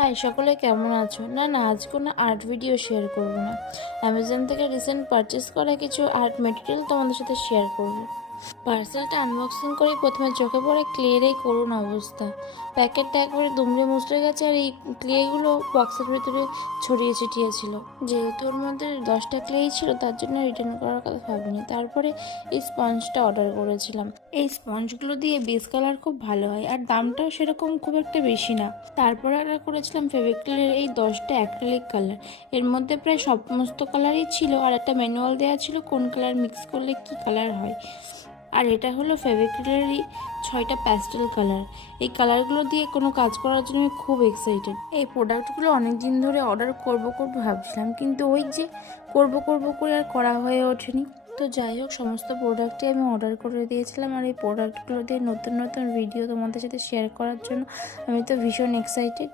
High সকলে কেমন আছো? না আজ কোনো আর্ট ভিডিও শেয়ার করব না। অ্যামাজন থেকে রিসেন্ট পারচেস করা কিছু আর্ট মেটেরিয়াল তোমাদের সাথে শেয়ার করব। পার্সেলটা আনবক্সিং করে প্রথমে চোখে পড়ে ক্লের এই করুণ অবস্থা। প্যাকেটটা একবারে দুমড়ে মুচড়ে গেছে আর এই ক্লেগুলো বক্সের ভিতরে ছড়িয়ে ছিটিয়ে ছিল। যেহেতু ওর মধ্যে 10টা ক্লেই ছিল তার জন্য রিটার্ন করার কথা ভাবিনি। তারপরে এই স্পঞ্জটা অর্ডার করেছিলাম। এই স্পঞ্জগুলো দিয়ে বেস কালার খুব ভালো হয় আর দামটাও সেরকম খুব একটা বেশি না। তারপরে অর্ডার করেছিলাম ফেভিক্রিলের এই 10টা অ্যাক্রিলিক কালার। এর মধ্যে প্রায় সমস্ত কালারই ছিল আর একটা ম্যানুয়াল দেওয়া ছিল কোন কালার মিক্স করলে কি কালার হয়। আর এটা হলো ফেভিক্রিলেরই 6টা প্যাস্টেল কালার। এই কালারগুলো দিয়ে কোনো কাজ করার জন্য আমি খুব এক্সাইটেড। এই প্রোডাক্টগুলো অনেক দিন ধরে অর্ডার করব ভাবছিলাম, কিন্তু ওই যে করব করে আর করা হয়ে ওঠেনি। তো যাই হোক, সমস্ত প্রোডাক্টই আমি অর্ডার করে দিয়েছিলাম আর এই প্রোডাক্টগুলো দিয়ে নতুন ভিডিও তোমাদের সাথে শেয়ার করার জন্য আমি তো ভীষণ এক্সাইটেড।